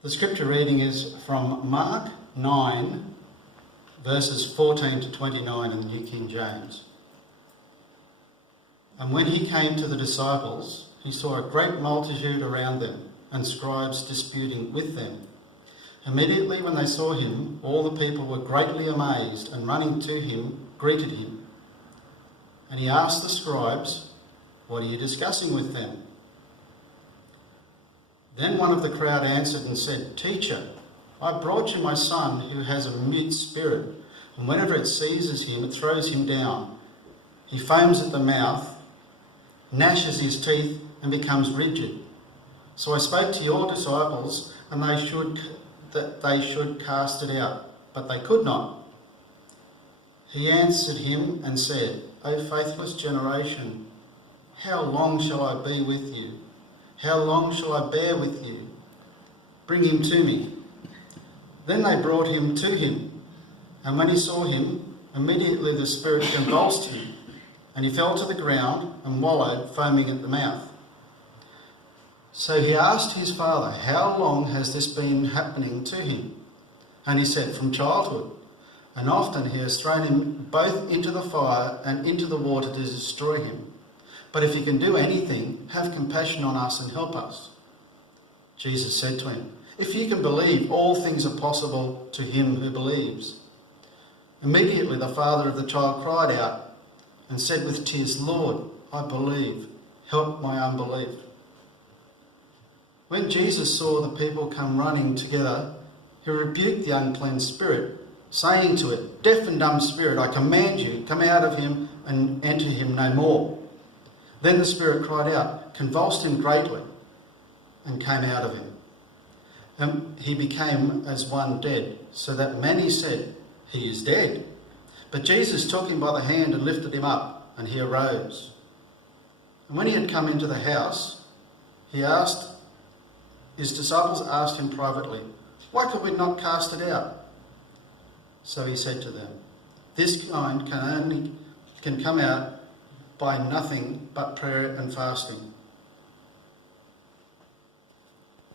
The scripture reading is from Mark 9, verses 14 to 29 in the New King James. And when he came to the disciples, he saw a great multitude around them, and scribes disputing with them. Immediately when they saw him, all the people were greatly amazed, and running to him, greeted him. And he asked the scribes, "What are you discussing with them?" Then one of the crowd answered and said, "Teacher, I brought you my son who has a mute spirit, and whenever it seizes him, it throws him down. He foams at the mouth, gnashes his teeth, and becomes rigid. So I spoke to your disciples, and that they should cast it out, but they could not." He answered him and said, "O faithless generation, how long shall I be with you? How long shall I bear with you? Bring him to me." Then they brought him to him, and when he saw him, immediately the spirit convulsed him, and he fell to the ground and wallowed, foaming at the mouth. So he asked his father, "How long has this been happening to him?" And he said, "From childhood. And often he has thrown him both into the fire and into the water to destroy him. But if you can do anything, have compassion on us and help us." Jesus said to him, "If you can believe, all things are possible to him who believes." Immediately the father of the child cried out and said with tears, "Lord, I believe. Help my unbelief." When Jesus saw the people come running together, he rebuked the unclean spirit, saying to it, "Deaf and dumb spirit, I command you, come out of him and enter him no more." Then the spirit cried out, convulsed him greatly, and came out of him. And he became as one dead, so that many said, "He is dead." But Jesus took him by the hand and lifted him up, and he arose. And when he had come into the house, his disciples asked him privately, "Why could we not cast it out?" So he said to them, "This kind can come out by nothing but prayer and fasting."